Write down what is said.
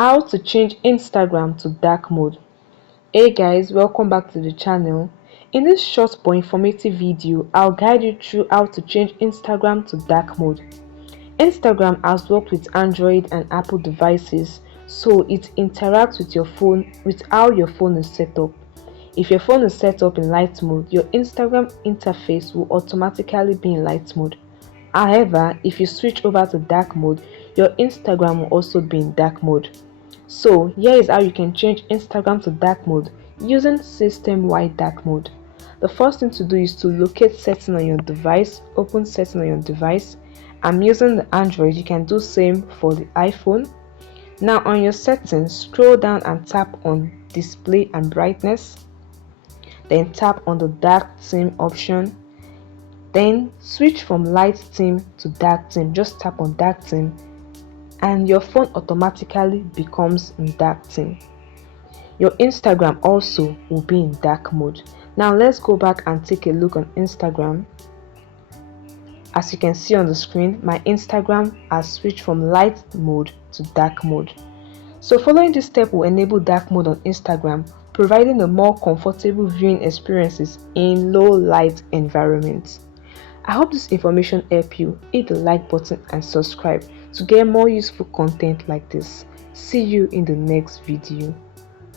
How to change Instagram to dark mode. Hey guys, welcome back to the channel. In this short but informative video, I'll guide you through how to change Instagram to dark mode. Instagram has worked with Android and Apple devices, so it interacts with your phone with how your phone is set up. If your phone is set up in light mode, your Instagram interface will automatically be in light mode. However, if you switch over to dark mode, your Instagram will also be in dark mode. So here is how you can change Instagram to dark mode using system-wide dark mode. The first thing to do is to locate setting on your device, open setting on your device. I'm using the Android, you can do same for the iPhone. Now on your settings, scroll down and tap on display and brightness. Then tap on the dark theme option. Then switch from light theme to dark theme. Just tap on dark theme and your phone automatically becomes in dark theme. Your Instagram also will be in dark mode. Now let's go back and take a look on Instagram. As you can see on the screen, my Instagram has switched from light mode to dark mode. So following this step will enable dark mode on Instagram, providing a more comfortable viewing experiences in low light environments. I hope this information helped you. Hit the like button and subscribe to get more useful content like this. See you in the next video.